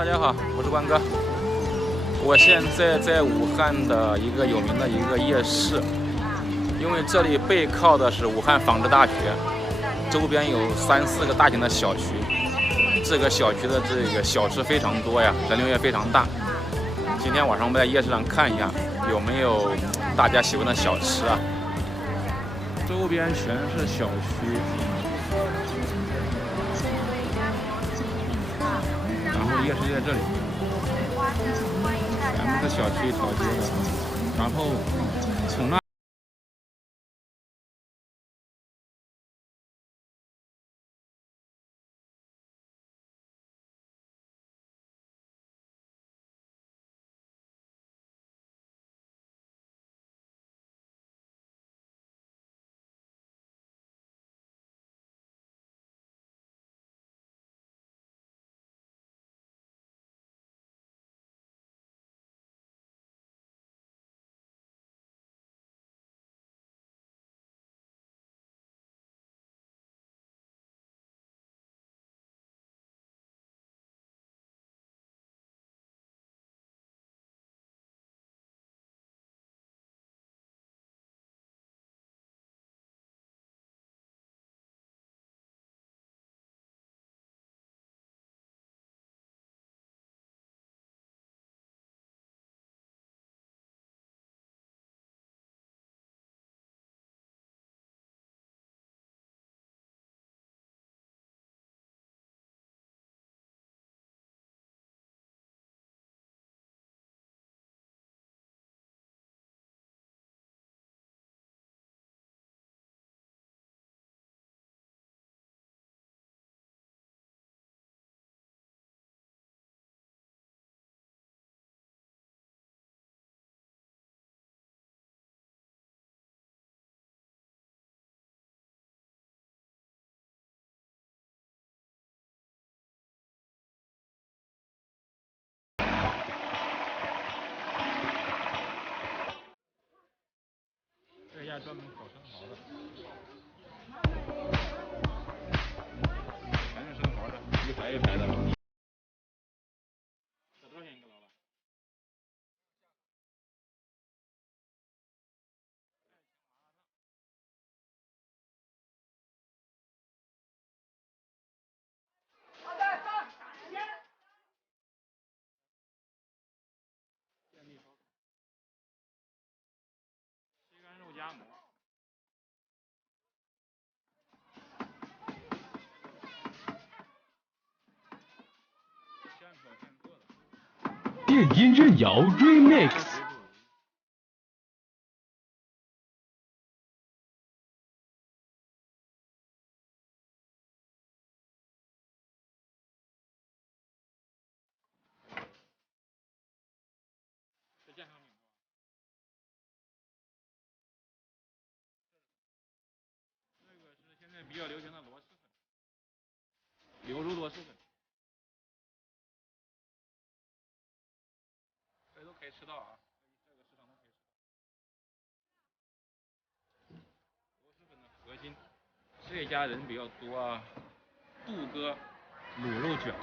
大家好，我是关哥。我现在在武汉的一个有名的一个夜市，因为这里背靠的是武汉纺织大学，周边有3、4个大型的小区。这个小区的这个小吃非常多呀，人流也非常大。今天晚上我们在夜市上看一下，有没有大家喜欢的小吃啊？周边全是小区。然后夜市就在这里，全部是小区一条街的，然后从那。这家专门烤生蚝的，全是生蚝的，一排一排的。这多少钱一个，老板？西干肉夹馍，现烤现做的。电音任摇 Remix。是健康品吗？这个是现在比较流行的螺蛳粉，流肉螺蛳粉，这都可以吃到啊，这个市场都可以吃到。螺蛳粉的核心，这家人比较多啊，杜哥卤肉卷。